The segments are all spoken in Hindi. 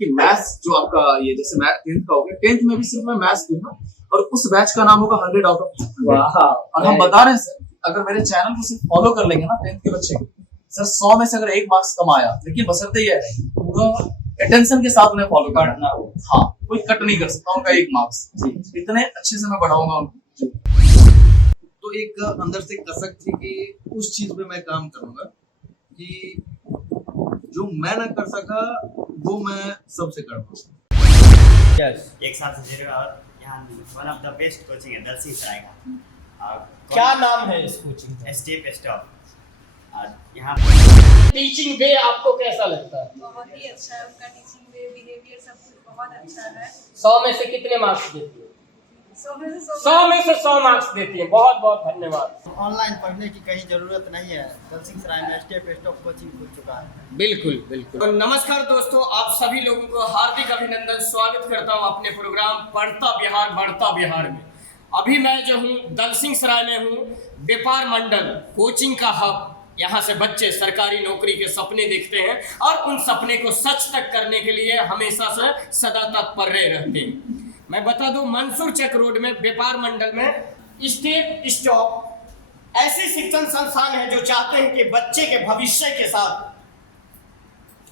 कि मैथ्स जो आपका ये जैसे मैथ 10th का हो गया, 10th में भी सिर्फ मैं मैथ्स दूंगा और उस बैच का नाम होगा 100 आउट ऑफ 100। और हम बता रहे हैं सर, अगर मेरे चैनल को सिर्फ फॉलो कर लेंगे ना 10th के बच्चे सर, 100 में से अगर 1 मार्क्स कम आया, लेकिन बशर्ते ये है पूरा अटेंशन के साथ उन्हें फॉलो करना हो। हाँ, कोई कट नहीं कर सकता उनका 1 मार्क्स। इतने अच्छे से मैं बढ़ाऊंगा उनको। तो एक अंदर से कसक थी कि उस चीज पे मैं काम करूंगा कि जो मैं ना कर सका वो मैं सबसे कर पाऊँ। यस, एक साल से जुड़े और यहाँ one of the best coaching है दलसिंह सराय का। क्या नाम है इस कोचिंग का? Step stop. और यहाँ टीचिंग वे आपको कैसा लगता है? बहुत ही अच्छा है उनका टीचिंग वे, बिहेवियर सब कुछ बहुत अच्छा है। 100 में से कितने मार्क्स देती है? 100 में से 100 में से 100 मार्क्स देती है। बहुत बहुत धन्यवाद। ऑनलाइन पढ़ने की कहीं जरूरत नहीं है, दलसिंह सराय में स्टेप स्टॉप कोचिंग खुल चुका है। बिल्कुल बिल्कुल। तो नमस्कार दोस्तों, आप सभी लोगों को हार्दिक अभिनंदन, स्वागत करता हूं अपने प्रोग्राम पढ़ता बिहार बढ़ता बिहार में। अभी मैं जो हूं दलसिंह सराय में हूं, व्यापार मंडल कोचिंग का हब। यहाँ से बच्चे सरकारी नौकरी के सपने देखते हैं और उन सपने को सच तक करने के लिए हमेशा से सदा तत्पर रहते हैं। मैं बता दूं, मंसूर चक रोड में व्यापार मंडल में स्टेप स्टॉप ऐसे शिक्षण संस्थान है जो चाहते हैं कि बच्चे के भविष्य के साथ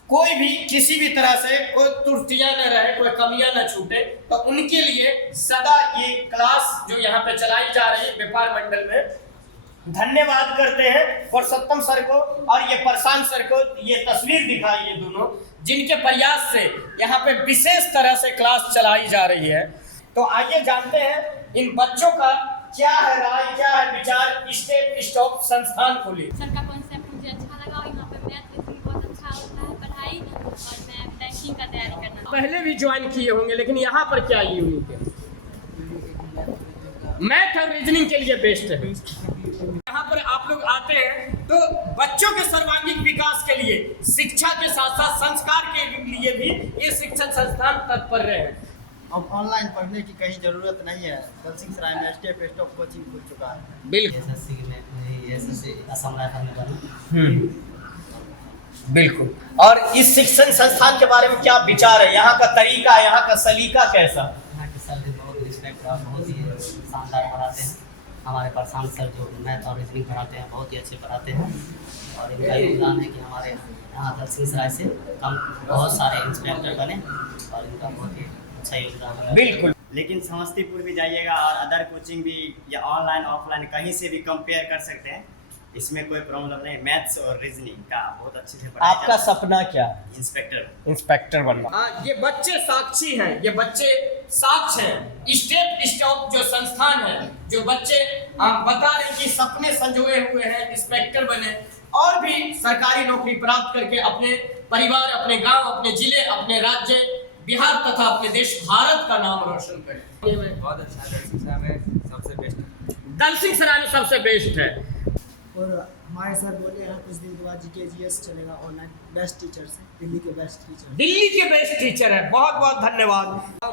कोई भी किसी भी तरह से कोई त्रुटियां न रहे, कोई कमियां न छूटे। तो उनके लिए सदा ये क्लास जो यहाँ पे चलाई जा रही है व्यापार मंडल में, धन्यवाद करते हैं पुरुषोत्तम सर को और ये प्रशांत सर को। ये तस्वीर दिखाई ये दोनों, जिनके प्रयास से यहाँ पे विशेष तरह से क्लास चलाई जा रही है। तो आइए जानते हैं इन बच्चों का क्या है राय, क्या है विचार स्टेप स्टॉप संस्थान को लेकर। सर का कॉन्सेप्ट मुझे अच्छा लगा और यहाँ पे मैथ भी बहुत अच्छा होता है पढ़ाई, और मैं बैंकिंग का तैयारी करना। पहले भी ज्वाइन किए होंगे, लेकिन यहाँ पर क्या यूनिक है? मैथ और रीजनिंग के लिए बेस्ट है। यहाँ पर आप लोग आते हैं तो बच्चों के सर्वांगीण विकास के लिए, शिक्षा के साथ साथ संस्कार के लिए भी ये शिक्षण संस्थान तत्पर रहे हैं। अब ऑनलाइन पढ़ने की कहीं जरूरत नहीं है, दलसिंह सराय में स्टेप स्टॉप कोचिंग खुल चुका है। बिल्कुल बिल्कुल। और इस शिक्षण संस्थान के बारे में क्या विचार है? यहाँ का तरीका, यहाँ का सलीका कैसा? यहाँ के सर भी बहुत रिस्पेक्ट और बहुत ही शानदार पढ़ाते हैं। हमारे प्रशांत सर जो मैथ और रीजनिंग पढ़ाते हैं बहुत ही अच्छे पढ़ाते हैं। और इनका योगदान है कि हमारे यहाँ दलसिंह सराय से हम बहुत सारे इंस्पेक्टर बने और इनका बहुत ही अच्छा योगदान है। बिल्कुल। लेकिन समस्तीपुर भी जाइएगा और अदर कोचिंग भी या ऑनलाइन ऑफलाइन कहीं से भी कंपेयर कर सकते हैं, इसमें कोई प्रॉब्लम नहीं। मैथ्स और रीजनिंग का बहुत अच्छे से पढ़ाया आपका सपना क्या है? इंस्पेक्टर बनना। ये बच्चे साक्षी हैं, ये बच्चे साक्ष्य हैं। स्टेप स्टॉप जो संस्थान है, जो बच्चे बता रहे हैं कि सपने संजोए हुए हैं, इंस्पेक्टर बने और भी सरकारी नौकरी प्राप्त करके अपने परिवार, अपने गांव, अपने जिले, अपने राज्य बिहार तथा अपने देश भारत का नाम रोशन करें। बहुत अच्छा, दलसिंह सराय में सबसे बेस्ट है। दलसिंह सराय में सबसे बेस्ट है। और हमारे सर बोले यहाँ कुछ दिन के बाद GKGS चलेगा ऑनलाइन, बेस्ट टीचर से, दिल्ली के बेस्ट टीचर। दिल्ली के बेस्ट टीचर है। बहुत बहुत धन्यवाद।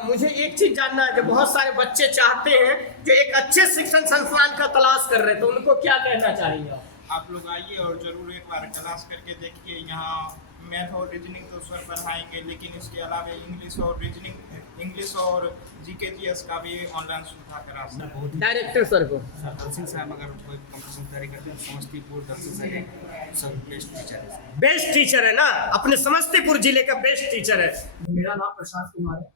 मुझे एक चीज जानना है, जो बहुत सारे बच्चे चाहते हैं जो एक अच्छे शिक्षण संस्थान का तलाश कर रहे हैं, तो उनको क्या कहना चाहेंगे? आप लोग आइए और जरूर एक बार क्लास करके देखिए। यहाँ मैथ और रीजनिंग तो सर पढ़ाएंगे, लेकिन इसके अलावा इंग्लिश और GKGS का भी ऑनलाइन सुविधा करा सकते हैं। डायरेक्टर सर को दलसिंह सराय में अगर कोई कंपटीशन तैयारी करते हैं, समस्तीपुर दलसिंह सराय सब बेस्ट टीचर है। बेस्ट टीचर है ना, अपने समस्तीपुर जिले का बेस्ट टीचर है। मेरा नाम प्रशांत कुमार है।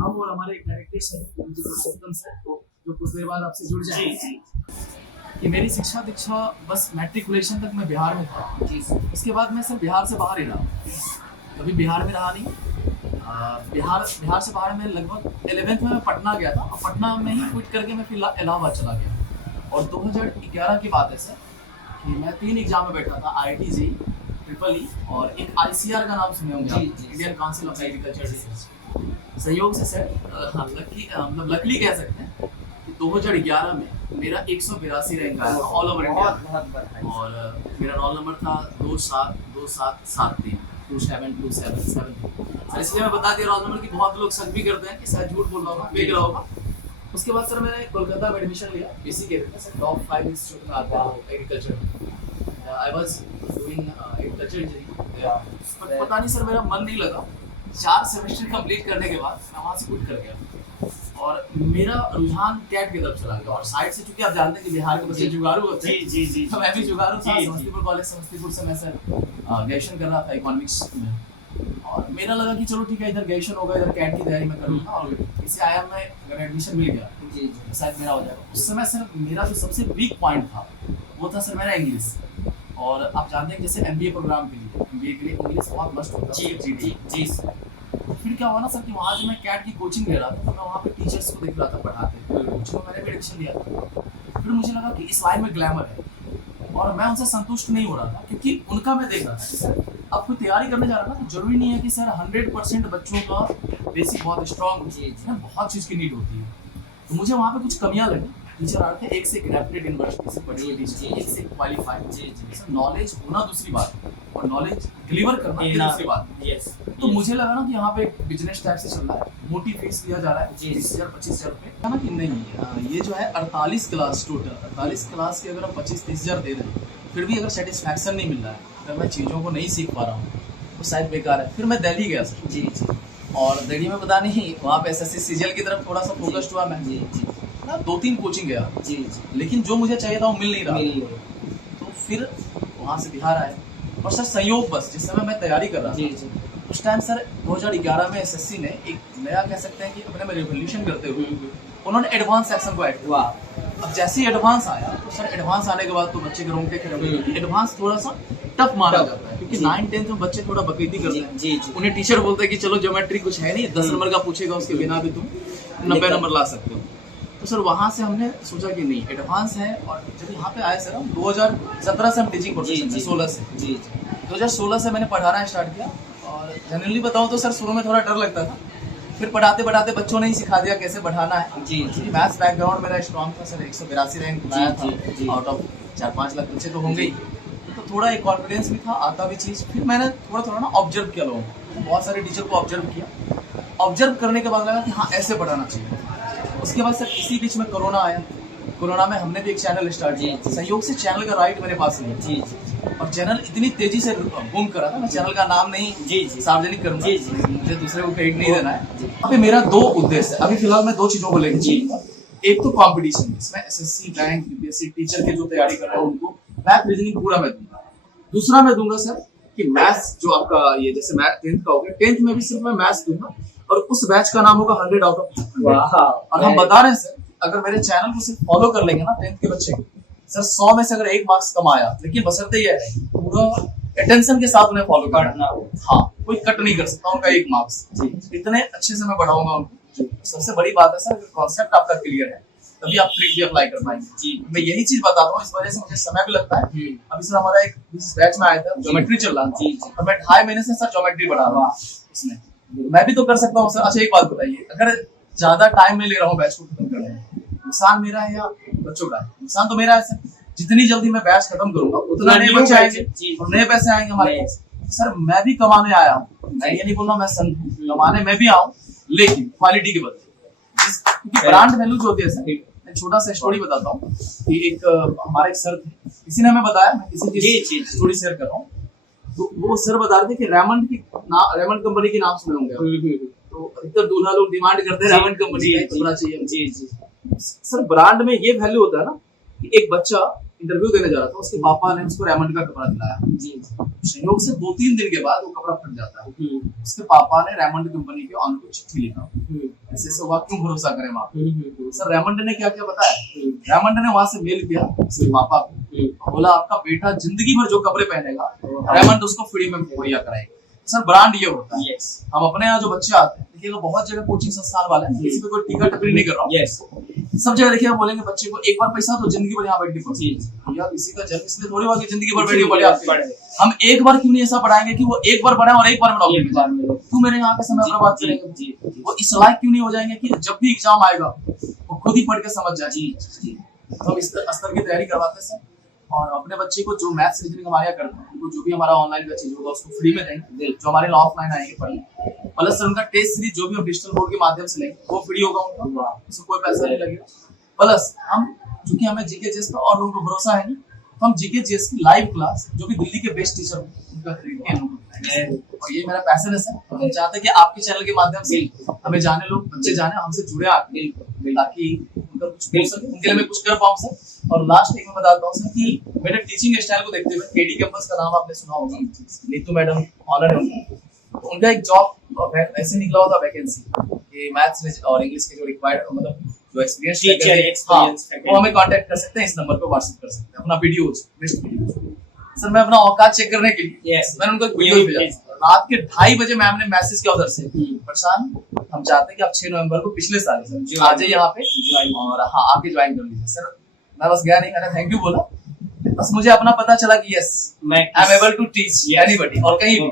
हम और हमारे डायरेक्टर सर पुरुषोत्तम सर को जो कुछ देर बाद आपसे जुड़ जाएंगे। कि मेरी शिक्षा दीक्षा बस मैट्रिकुलेशन तक मैं बिहार में था। उसके बाद मैं सर बिहार से बाहर ही रहा, कभी बिहार में रहा नहीं। बिहार से बाहर में लगभग 11th में मैं पटना गया था और पटना में ही क्विट करके मैं फिर इलाहाबाद चला गया। और 2011 की बात है सर कि मैं 3 एग्जाम में बैठा था, IIT JEE, EEE और एक ICR का नाम सुने होंगे आप, Indian council of agriculture research. सहयोग से सर लकली कह सकते हैं कि 2011 में मेरा 182 रैंक आया ऑल ओवर इंडिया। और मेरा रोल नंबर था 272773 272773। इसलिए मैं बता दिया रोल नंबर की बहुत लोग शक भी करते हैं कि शायद झूठ बोल रहा होगा, फेक रहा होगा। उसके बाद सर मैंने कोलकाता में एडमिशन लिया, BC के टॉप 5 इंस्टीट्यूट में आता है agriculture. I was doing agriculture engineering. पता नहीं सर मेरा मन नहीं लगा, 4 सेमेस्टर कंप्लीट करने के बाद मैं वहाँ से क्विट कर गया और मेरा रुझान कैट की तरफ चला गया। और साइड से चूंकि आप जानते हैं कि बिहार के बच्चे जुगाड़ू होते हैं, जी तो मैं भी जुगाड़ू था। समस्तीपुर कॉलेज समस्तीपुर से मैं सर ग्रेजुएशन कर रहा था इकोनॉमिक्स में, और मेरा लगा कि चलो ठीक है, इधर ग्रेजुएशन होगा, इधर कैट की तैयारी मैं करूँगा और इसे आया मैं अगर एडमिशन मिल गया तो शायद मेरा हो जाएगा। उस समय सर मेरा जो सबसे वीक पॉइंट था वो था सर मेरा इंग्लिश। और आप जानते हैं जैसे MBA प्रोग्राम के लिए इंग्लिश बहुत मस्ट होता है। जी फिर क्या हुआ ना सर कि वहाँ जब मैं कैट की कोचिंग ले रहा था तो मैं वहाँ पे टीचर्स को देख रहा था पढ़ाते हुए, तो मैंने भी एडमिशन लिया था। फिर मुझे लगा कि इस लाइन में ग्लैमर है और मैं उनसे संतुष्ट नहीं हो रहा था, क्योंकि उनका मैं देख रहा था कि सर अब कोई तैयारी करने जा रहा था तो जरूरी नहीं है कि सर 100% बच्चों का बेसिक बहुत स्ट्रॉन्ग हो, बहुत चीज़ की नीड होती है। तो मुझे वहाँ पे कुछ कमियाँ लगी। टीचर आते हैं एक से रेप्यूटेड यूनिवर्सिटी से पढ़े हुए टीचर, एक से क्वालिफाइड। सर नॉलेज होना दूसरी बात और नॉलेज डिलीवर करना ये दूसरी बात। तो मुझे लगा ना कि यहाँ पे बिजनेस टाइप से चल रहा है, मोटी फीस लिया जा रहा है 20,000-25,000 रुपये, है ना कि नहीं। ये जो है 48 क्लास टोटल, 48 क्लास के अगर हम 25-30,000 दे रहे हैं फिर भी अगर सेटिस्फैक्शन नहीं मिल रहा है, अगर मैं चीज़ों को नहीं सीख पा रहा हूँ तो शायद बेकार है। फिर मैं दिल्ली गया सर। और दिल्ली में पता नहीं वहाँ पे SSC CGL की तरफ थोड़ा सा फोकस्ड हुआ मैं। 2-3 कोचिंग गया लेकिन जो मुझे चाहिए था वो मिल नहीं रहा। तो फिर वहाँ से बिहार आए और सर संयोग बस जिस समय मैं तैयारी कर रहा था उस टाइम सर 2011 में SSC ने एक नया कह सकते हैं कि अपने में रिवोल्यूशन करते हुए उन्होंने एडवांस सेक्शन को ऐड किया। अब जैसे ही एडवांस आया तो सर एडवांस आने के बाद तो बच्चे के रोंगटे खड़े हुए। एडवांस थोड़ा सा टफ माना जाता है क्योंकि 9-10 में बच्चे थोड़ा बकरीदी करते हैं। उन्हें टीचर बोलते हैं कि चलो ज्योमेट्री कुछ है नहीं, 10 नंबर का पूछेगा, उसके बिना भी तुम 90 नंबर ला सकते हो। तो सर वहाँ से हमने सोचा कि नहीं एडवांस है। और जब यहाँ पे आए सर हम 2017 से हम टीचिंग प्रोफेशन में 2016 से मैंने पढ़ाना स्टार्ट किया। और जनरली बताऊँ तो सर शुरू में थोड़ा डर लगता था, फिर पढ़ाते पढ़ाते बच्चों ने ही सिखा दिया कैसे पढ़ाना है। क्योंकि मैथ्स बैकग्राउंड मेरा स्ट्रॉन्ग था सर, 182 रैंक लाया था आउट ऑफ 4-5 लाख बच्चे तो होंगे ही, तो थोड़ा एक कॉन्फिडेंस भी था, आता भी चीज़। फिर मैंने थोड़ा ना ऑब्जर्व किया लोगों को, बहुत सारे टीचर को ऑब्जर्व किया। ऑब्जर्व करने के बाद लगा कि हाँ ऐसे पढ़ाना चाहिए। उसके बाद सर इसी बीच में कोरोना आया। कोरोना में हमने भी एक चैनल स्टार्ट किया, संयोग से चैनल का राइट मेरे पास नहीं और चैनल इतनी तेजी से बूम करा था। मैं चैनल का नाम नहीं सार्वजनिक करूंगा, मुझे दूसरे को क्रेडिट नहीं देना है। यहाँ पे मेरा 2 उद्देश्य है। अभी फिलहाल मैं 2 चीजों को लेकर, एक तो कंपटीशन जिसमें SSC बैंक UPSC टीचर के जो तैयारी कर रहे हैं उनको मैथ रीजनिंग पूरा मैं दूंगा। दूसरा मैं दूंगा सर कि मैथ्स जो आपका ये जैसे मैथ 10th का हो गया, 10th में भी सिर्फ मैं मैथ्स दूंगा और उस बैच का नाम होगा 100 आउट ऑफ 100। और हम बता रहे हैं सर अगर मेरे चैनल को सिर्फ फॉलो कर लेंगे ना 10th के बच्चे सर 100 में से अगर 1 मार्क्स कम आया, लेकिन बशर्ते ये है पूरा अटेंशन के साथ उन्हें फॉलो करना। हाँ कोई कट नहीं कर सकता उनका 1 मार्क्स। इतने अच्छे से मैं बढ़ाऊंगा उनको। सबसे बड़ी बात है सर अगर कॉन्सेप्ट आपका क्लियर है तभी आप ट्रिक भी अप्लाई कर पाएंगे। मैं यही चीज बताता हूँ, इस वजह से मुझे समय भी लगता है। अभी सर हमारा एक बैच में आया था ज्योमेट्री चल रहा था और मैं 2.5 महीने से सर ज्योमेट्री बढ़ा रहा हूँ इसमें। मैं भी तो कर सकता हूँ सर। अच्छा एक बात बताइए, अगर ज्यादा टाइम नहीं ले रहा हूँ बैच को खत्म करने में, नुकसान मेरा है या बच्चों का है? नुकसान तो मेरा है सर। जितनी जल्दी मैं बैच खत्म करूंगा उतना नए बच्चे आएंगे और नए पैसे आएंगे हमारे पास। सर मैं भी कमाने आया हूँ, मैं ये नहीं बोल रहा मैं कमाने में भी आऊँ, लेकिन क्वालिटी के बदले। क्योंकि ब्रांड वैल्यू जो होती है सर, मैं छोटा सा स्टोरी बताता हूँ कि एक हमारे एक सर थे, किसी ने हमें बताया, मैं किसी की स्टोरी शेयर कर रहा हूँ। तो वो सर बता रहे थे कि रेमंड कंपनी के नाम सुने होंगे। तो अधिकतर दूल्हा लोग डिमांड करते हैं रेमंड कंपनी का कपड़ा चाहिए। सर ब्रांड में ये वैल्यू होता है ना कि एक बच्चा इंटरव्यू देने जा रहा था, उसके पापा ने उसको रेमंड का कपड़ा दिलाया। संयोग से 2-3 दिन के बाद वो कपड़ा फट जाता है। उसके पापा ने रेमंड कंपनी के ऑन को चिट्ठी लिखा, ऐसे हुआ क्यों भरोसा करें वहाँ। सर रेमंड ने क्या क्या बताया, रेमंड ने वहां से मेल किया उसके पापा को, बोला आपका बेटा जिंदगी भर जो कपड़े पहनेगा रेमंड उसको फ्री में मुहैया कराएगा। सर ब्रांड ये होता है। हम अपने यहाँ जो बच्चे आते हैं, देखिए बहुत जगह कोचिंग संस्थान वाले हैं, किसी पे कोई टीका टपरी नहीं कर रहा हूँ, सब जगह देखिए बोलेंगे बच्चे को एक बार पैसा तो जिंदगी भर यहाँ बैठनी पड़ती है। यार किसी का जन्म इसलिए थोड़ी बात जिंदगी भर बैठी पड़े। हम एक बार क्यों नहीं ऐसा पढ़ाएंगे कि वो एक बार पढ़े और एक बार में नौकरी मिले? क्यों मेरे यहाँ पे समय बर्बाद करेंगे? वो इस लायक क्यों नहीं हो जाएंगे कि जब भी एग्जाम आएगा वो खुद ही पढ़ के समझ जाए। हम इस स्तर की तैयारी करवाते हैं सर। और अपने बच्चे को जो मैथ्स रीजनिंग हमारे यहाँ करते हैं, उनको जो भी हमारा ऑनलाइन का चीज होगा उसको फ्री में देंगे, जो हमारे ऑफलाइन आएंगे पढ़ने। प्लस सर उनका टेस्ट सीरीज जो भी हम डिजिटल बोर्ड के माध्यम से लेंगे वो फ्री होगा उनका, उसमें कोई पैसा नहीं लगेगा। प्लस हम चूंकि हमें जीके जिस पर और लोगों को भरोसा है नहीं, तो हम GKGS की लाइव क्लास, जो कि दिल्ली के बेस्ट टीचर उनका खरीद के और ये मेरा पैशन है सर। हम चाहते हैं कि आपके चैनल के माध्यम से हमें जाने लोग, बच्चे जाने, हमसे जुड़े आके, ताकि उनका कुछ बोल सके, उनके लिए मैं कुछ कर पाऊँ सर। और लास्ट एक मैं बताता हूँ सर कि मेरे टीचिंग स्टाइल को देखते हुए KD कैंपस का नाम आपने सुना होगा, नीतू मैडम ऑनर है उनका, तो उनका एक जॉब ऐसे निकला हुआ था वैकेंसी कि मैथ्स और इंग्लिश के जो रिक्वायर्ड, मतलब जो एक्सपीरियंस वो हमें कांटेक्ट कर सकते हैं, इस नंबर पे व्हाट्सएप कर सकते हैं अपना वीडियोज, बेस्ट वीडियोज। सर मैं अपना औकात चेक करने के लिए मैंने उनको वीडियो भेजा, रात के 2:30 बजे मैम ने मैसेज किया उधर से, प्रशांत हम चाहते हैं कि आप 6 नवंबर को पिछले साल सर आ जाइए यहाँ पे और हाँ आके ज्वाइन कर लीजिए। सर मैं बस गया नहीं, मैंने थैंक यू बोला, बस मुझे अपना पता चला कि yes I am able to teach anybody और कहीं भी,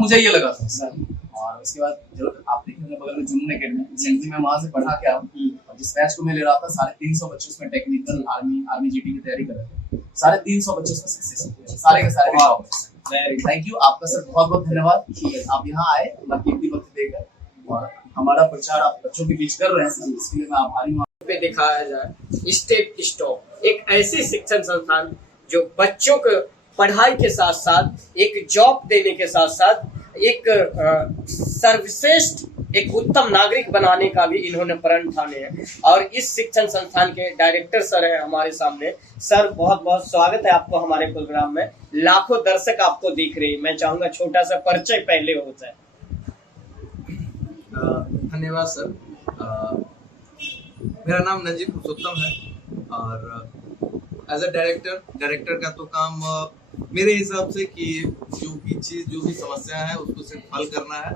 मुझे ये लगा था सर। और उसके बाद जरूर आप देखेंगे बगल में जुनून एकेडमी, रिसेंटली मैं वहां से पढ़ा के आया हूँ और जिस बैच को मैं ले रहा था 350 बच्चे उसमें टेक्निकल आर्मी GT की तैयारी कर रहे थे, 350 बच्चे उसमें सक्सेस हुए, सारे के सारे भी। थैंक यू आपका सर, बहुत बहुत धन्यवाद कि आप यहाँ आए अपना कीमती वक्त देकर और हमारा प्रचार आप बच्चों के बीच कर रहे हैं सर, इसके लिए मैं आभारी हूँ। पे दिखाया जाए स्टेप स्टॉप, एक ऐसी शिक्षण संस्थान जो बच्चों को पढ़ाई के साथ साथ एक जॉब देने के साथ साथ एक सर्वश्रेष्ठ, एक उत्तम नागरिक बनाने का भी इन्होंने प्रण ठाने हैं। और इस शिक्षण संस्थान के डायरेक्टर सर हैं हमारे सामने। सर बहुत बहुत स्वागत है आपको हमारे प्रोग्राम में, लाखों दर्शक आपको दिख रहे हैं, मैं चाहूंगा छोटा सा परिचय पहले हो जाए। धन्यवाद सर। मेरा नाम नजीब पुरुषोत्तम है और एज अ डायरेक्टर का तो काम मेरे हिसाब से कि जो भी चीज़, जो भी समस्या है उसको सिर्फ हल करना है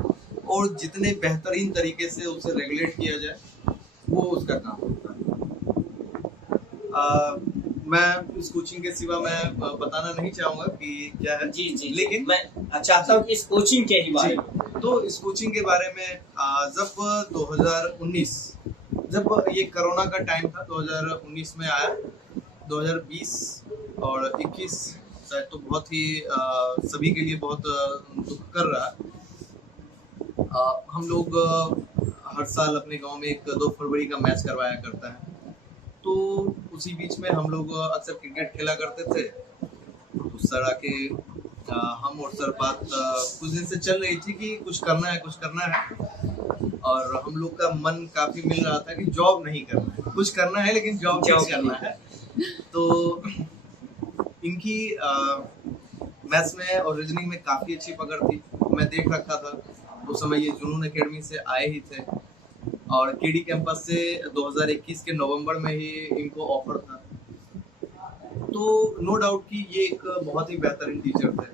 और जितने बेहतरीन तरीके से उसे रेगुलेट किया जाए वो उसका काम होता है। मैं इस कोचिंग के सिवा मैं बताना नहीं चाहूँगा कि क्या है जी, लेकिन मैं चाहता हूँ कि इस कोचिंग के ही बारे में, तो इस कोचिंग के बारे में जब 2019 जब ये कोरोना का टाइम था, 2019 में आया, 2020 और 21 शायद तो बहुत ही सभी के लिए बहुत दुख कर रहा है। हम लोग हर साल अपने गांव में 2 फरवरी का मैच करवाया करता है, तो उसी बीच में हम लोग अक्सर क्रिकेट खेला करते थे। तो सर आके हम और सर बात कुछ दिन से चल रही थी कि कुछ करना है और हम लोग का मन काफी मिल रहा था कि जॉब नहीं करना है, कुछ करना है लेकिन जॉब करना है। तो इनकी मैथ्स में और रीजनिंग में काफ़ी अच्छी पकड़ थी, मैं देख रखा था। उस समय ये जुनून एकेडमी से आए ही थे और KD कैंपस से 2021 के नवंबर में ही इनको ऑफर था। तो नो डाउट कि ये एक बहुत ही बेहतरीन टीचर थे।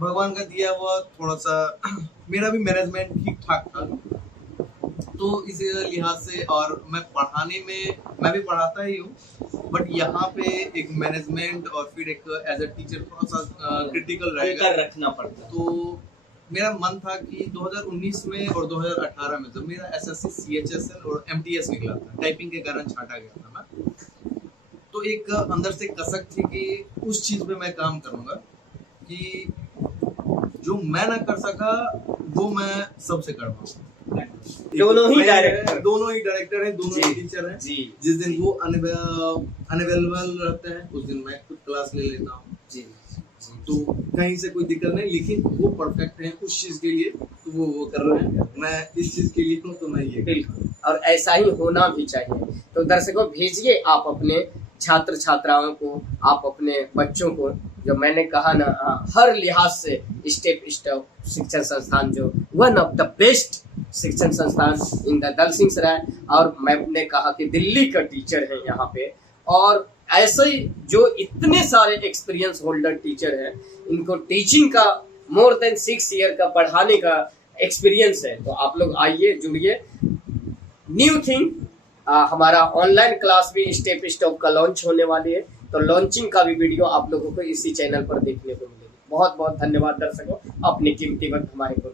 भगवान का दिया हुआ थोड़ा सा मेरा भी मैनेजमेंट ठीक ठाक था, तो इस लिहाज से, और मैं पढ़ाने में मैं भी पढ़ाता ही हूँ, बट यहाँ पे एक मैनेजमेंट और फिर एक एज अ टीचर थोड़ा सा क्रिटिकल रहेगा, रखना पड़ता। तो मेरा मन था कि 2019 में और 2018 में जब मेरा SSC CHSL और MTS निकला था, टाइपिंग के कारण छाटा गया था मैं, तो एक अंदर से कसक थी कि उस चीज पे मैं काम करूंगा कि जो मैं ना कर सका वो मैं सबसे कर पाऊँ। दोनों ही डायरेक्टर हैं, दोनों ही टीचर हैं। जिस दिन वो अनअवेलेबल रहते हैं उस दिन मैं खुद क्लास ले लेता हूँ जी। तो कहीं से कोई दिक्कत नहीं, लेकिन वो परफेक्ट हैं उस चीज के लिए, तो वो कर रहे हैं, मैं इस चीज के लिए हूँ, तो मैं ये बिल्कुल, और ऐसा ही होना भी चाहिए। तो दर्शकों भेजिए आप अपने छात्र छात्राओं को, आप अपने बच्चों को, जो मैंने कहा ना, हर लिहाज से स्टेप शिक्षण संस्थान जो वन ऑफ द बेस्ट शिक्षण संस्थान इन द दलसिंह सराय, और मैंने कहा कि दिल्ली का टीचर है यहाँ पे, और ऐसे ही जो इतने सारे एक्सपीरियंस होल्डर टीचर हैं, इनको टीचिंग का मोर देन 6 ईयर का पढ़ाने का एक्सपीरियंस है। तो आप लोग आइए, जुड़िए। न्यू थिंग, हमारा ऑनलाइन क्लास भी स्टेप स्टॉप का लॉन्च होने वाली है, तो लॉन्चिंग का भी वीडियो आप लोगों को इसी चैनल पर देखने को मिलेगी। बहुत बहुत धन्यवाद दर्शकों, अपनी कीमती वक्त हमारे को